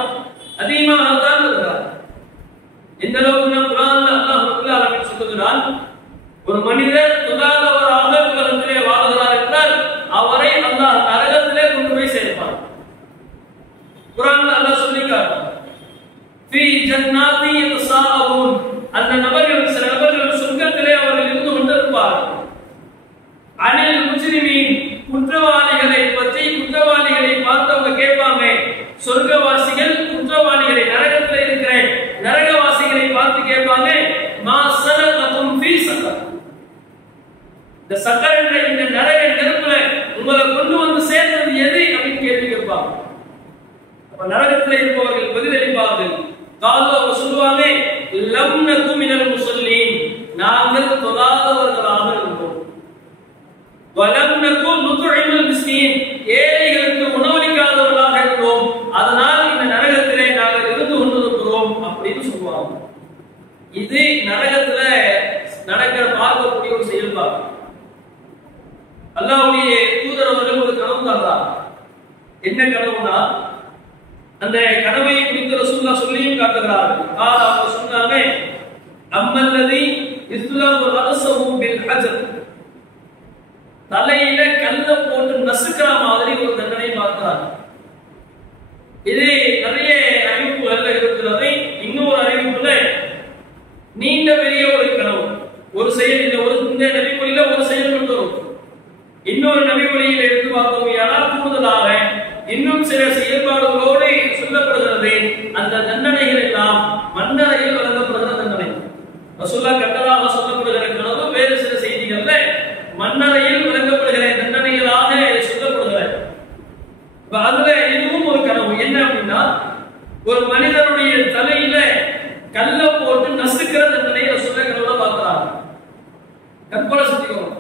அதிகமாக தான் இருக்கிறார். எந்த அளவுக்கு நாம் குர்ஆன்ல அல்லாஹ் ரப்பல் ஆலமீன் சொல்லுகிறான், ஒரு மனிதர் தொழாதவராக உலகத்திலே வாழ்கிறார் என்றால் அவரை அல்லாஹ் நரகத்திலே கொண்டு போய் சேர்ப்பான். குர்ஆன்ல அல்லாஹ் சொல்லியிருக்கார், ஃபீ ஜன்னாத்தி யதஸாஅலூன், அந்த நபர்கள் சில நபர்கள் சொர்க்கத்திலே அவர்கள் இருந்து கொண்டிருப்பார்கள். அனில் முஜ்ரிமீன், குற்றவாளிகளை பற்றி குற்றவாளிகளை பார்த்தவங்க கேட்பாங்க. சொர்க்கவாசிகள் குற்றவாளிகளை, நரகத்தில் இருக்கிற நரகவாசிகளை பார்த்து கேட்பாங்க, மா ஸலககும் ஃபீ ஸகர், இந்த சக்கர் என்ற இந்த நரக நெருப்புல உங்களை கொண்டு வந்து சேர்ந்தது எது அப்படின்னு கேள்வி கேட்பாங்க. அப்ப நரகத்தில் இருப்பவர்கள் பதிலளிப்பார்கள். காது அவர் சொல்லுவாங்க, லம் நகு மினல் முஸல்லீன், நாங்கள் தொழாதவர்களாக இருந்தோம். வலம் நகு நுத்இமுல் மிஸ்கீன், ஏழைகளுக்கு உணவளிக்காதவர்களாக இருந்தோம், அதனால் இந்த நரகத்திலே நாங்கள் இருந்து கொண்டிருக்கிறோம் அப்படின்னு சொல்லுவாங்க. இது நரகத்துல நடக்கிற பார்க்கக்கூடிய ஒரு செயல்பாடு. அல்லாஹ்வுடைய தூதர் அவர்கள் ஒரு கனவு காண்றார். என்ன கனவுனா, அந்த கனவை குறித்து ரசூலுல்லாஹ் சொல்லியும் காட்டுகிறார்கள். அவங்க சொன்னாங்க, அம்மல்லதி இஸ்லாமு ரஸஹு பில் ஹஜர், தலையில கல்ல போட்டு நசுக்கிற மாதிரி ஒரு தண்டனை பார்க்கிறார். இது நிறைய அறிவிப்புகள் இருக்கிறது. இன்னொரு அறிவிப்புல நீண்ட பெரிய ஒரு கனவு, ஒரு செயல், இந்த நபிமொழியில ஒரு செயல் கொண்டு வரும். இன்னொரு நபிமொழியில் எடுத்து பார்த்தோம் கூடுதலாக இன்னும் சில செயல்பாடுகளோடு சொல்லப்படுகிறது. அந்த தண்டனைகள் எல்லாம் மன்னரையில் வழங்கப்படுகிற தண்டனை. ரசூலுல்லாஹ் கட்டதாக சொல்லப்படுகிற கனவு வேறு சில செய்திகள்ல மன்னரையில் வழங்கப்படுகிற தண்டனைகளாக சொல்லப்படுகிறது. அதுல இதுவும் ஒரு கனவு. என்ன அப்படின்னா, ஒரு மனிதனுடைய தலையில கல்ல போட்டு நசுக்கிற தண்டனை ரசூலுல்லாஹ் கனவுல பார்க்கிறாங்க. கற்பனை செஞ்சுக்கணும்,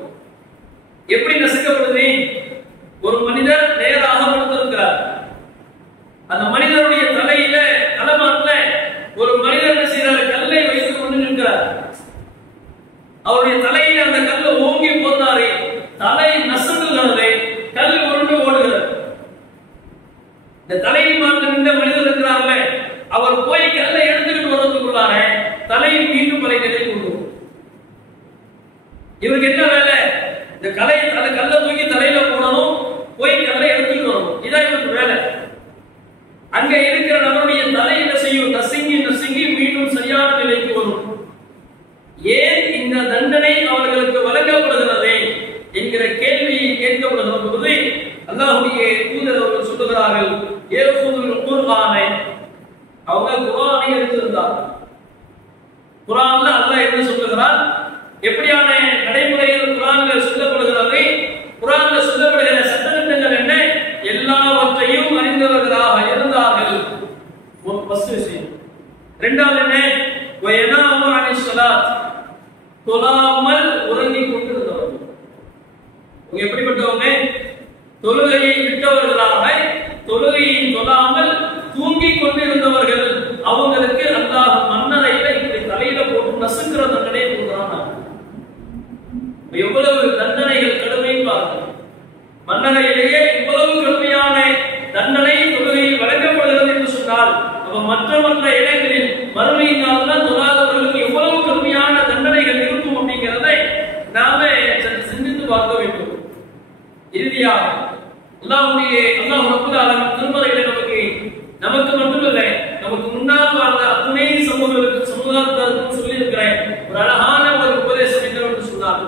எப்படி நசுக்கப்படுது. ஒரு மனிதர் நேராக படுத்திருக்கிறார். அந்த மனிதனுடைய தலையில தலைமாட்டில் ஒரு மனிதர் என்ன செய்யறாரு, கல்லை வைத்துக் கொண்டு நிற்கிறார். அவருடைய தலையில அந்த கல்லை ஓங்கி போனாரு, தலை நசுங்குகிறது, கல் உருண்டு ஓடுகிறது. இந்த தலையின் மாட்டில் நின்ற மனிதர் இருக்கிறார்களே, அவர் போய் கல்லை எடுத்துக்கிட்டு வரதுக்குள்ளார தலையை மீண்டும் பழைய நிலை கொண்டு. இவருக்கு என்ன வேலை, இந்த கல்லை தூக்கி தலையில போடணும், போய் கல்லை எடுத்துட்டு வரணும், இதான் இவருக்கு வேலை. அங்க இருக்கிற நபருடைய தலை என்ன செய்யும், நசுங்கி நசுங்கி மீண்டும் சரியான நிலைக்கு வரும். ஏன் இந்த தண்டனை அவர்களுக்கு வழங்கப்படுகிறது என்கிற கேள்வியை கேட்கப்படுகிற பொழுது அல்லாஹ்வுடைய தூதர் அவர்கள் சொல்லுகிறார்கள், ஏஃபுல் குர்ஆனை, அவங்க குர்ஆனை எடுத்திருந்தார். குர்ஆன்ல அல்லாஹ் என்ன சொல்லுகிறார், எப்படியான நடைமுறைகள் குர்ஆன்ல சொல்லப்படுகிறது, குர்ஆன்ல சொல்லப்படுகிற சட்டதிட்டங்கள் என்ன, எல்லாவற்றையும் அறிந்தவர்களாக இருந்தார்கள். ஃபர்ஸ்ட் விஷயம். இரண்டாவது என்ன, வயனாமு அனிஸ் ஸலாத், தொழாமல் உறங்கிக் கொண்டிருந்தவர்கள். எப்படிப்பட்டவங்க, தொழுகையை விட்டவர்களாக, தொழுகையை தொழாமல் தூங்கிக் கொண்டிருந்தவர்கள். அவங்களுக்கு அல்லாஹ் மன்னரை எவ்வளவு தண்டனைகள் கடுமை பாருங்கள். மன்னரையிலேயே இவ்வளவு கடுமையான தண்டனை தொழுகையில் வழங்கப்படுகிறது என்று சொன்னால், அப்ப மற்ற இடங்களில் மறுமையினால் தான் தொழாதவர்களுக்கு எவ்வளவு கடுமையான தண்டனைகள் இருக்கும் அப்படிங்கிறதை நாம சற்று சிந்தித்து பார்க்க வேண்டும். இறுதியாக அல்லாஹ் ரப்பல் ஆலமீன் திருமறையிலே நமக்கு மட்டுமில்லை, நமக்கு முன்னால் வாழ்ந்த அத்துணை சமூகத்தாருக்கும் சொல்லி இருக்கிற ஒரு அழகான ஒரு உபதேசம் என்னவென்று சொன்னார்,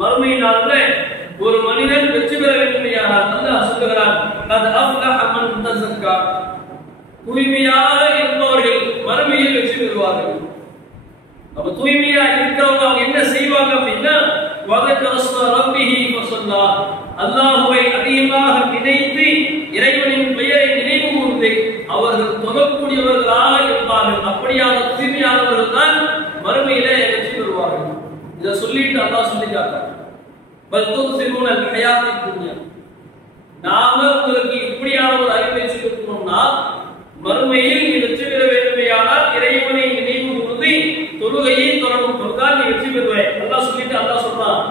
மறுமை நாளிலே ஒரு மனிதன் வெற்றி பெற வேண்டும் என்றால் அல்லாஹ் சொல்கிறான், கத் அஃப்லஹ மன் தஸக்கா, தூய்மையாக இருப்பவர்கள் மறுமையில் வெற்றி பெறுவார்கள். அப்ப தூய்மையா இருக்கிறவங்க அவங்க என்ன செய்வாங்க அப்படின்னா, வதக்கர ஸ்ம ரப்பிஹி ஃபஸல்லா, அல்லாஹ்வை அதிகமாக நினைத்து இறைவனின் பெயரை நினைவு கூர்ந்து அவர்கள் தொழக்கூடியவர்களாக இருப்பார்கள். அப்படியான தூய்மையானவர்கள் தான் மறுமையிலே வெற்றி பெறுவார்கள். இதை சொல்லிட்டு அல்லாஹ் சொல்லி காட்டார், பல் துஸிரூனல் ஹயாத்தித் துன்யா, நாம உங்களுக்கு இப்படியான ஒரு அறிவை சொல்லிருக்கோம்னா, மறுமையில் நீ வெற்றி பெற வேண்டுமையானால் இறைவனை நினைவு கூர்ந்து தொழுகையை தொடரும் பொழுதால் நீ வெற்றி பெறுவாய். அல்லாஹ் சொல்லிட்டு அல்லாஹ் சொல்றான்,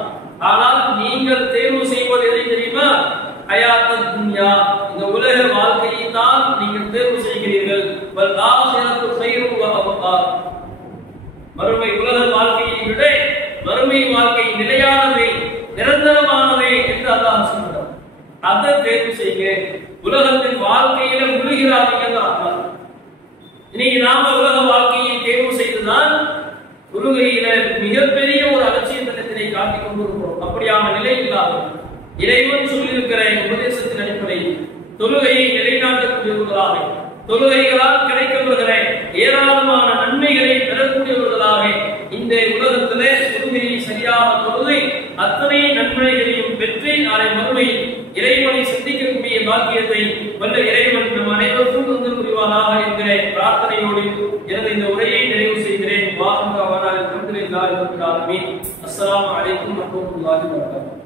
ஆனால் நீங்கள் தேர்வு செய்வது எதை தெரியுமா, ஹயாத்தத் துன்யா, இந்த உலக வாழ்க்கையை தான் நீங்கள் தேர்வு செய்கிறீர்கள். வல் ஆখিরাতু கைரும் வ அபகா, மறுமை உலக வாழ்க்கையை விட மறுமை வாழ்க்கை நிலையானது, நிரந்தரமானது என்று அல்லாஹ் சொல்றார். அதை தேர்வு செய்யுங்க. உலகத்தின் வாழ்க்கையில முழுகிறாதீங்க. இன்னைக்கு நாம உலக வாழ்க்கையை தேர்வு செய்துதான் தொழுகையில மிகப்பெரிய ஒரு அலட்சியத்தனத்தினை காட்டிக் கொண்டிருக்கிறோம். அப்படியான நிலை இல்லாத இறைவன் சொல்லியிருக்கிற உபதேசத்தின் அடிப்படையில் தொழுகையை நிலைநாட்டக்கூடியவர்களாக, தொழுகைகளால் கிடைக்கப்படுகிற ஏராளமான நன்மைகளை பெறக்கூடியவர்களாக இந்த உலகத்திலே தொழுகையை சரியாக தொழுகை அத்தனை நன்மைகளையும் பெற்று நாளை மறுமையில் இறைவனை சந்திக்கக்கூடிய பாக்கியத்தை வல்ல இறைவன் நம் அனைவருக்கும் தந்து புரிவானாக என்கிற பிரார்த்தனையோடு எனது இந்த உரையை நிறைவு செய்கிறேன். அஸ்ஸலாமு அலைக்கும் வரஹ்மத்துல்லாஹி வபரகாத்துஹு.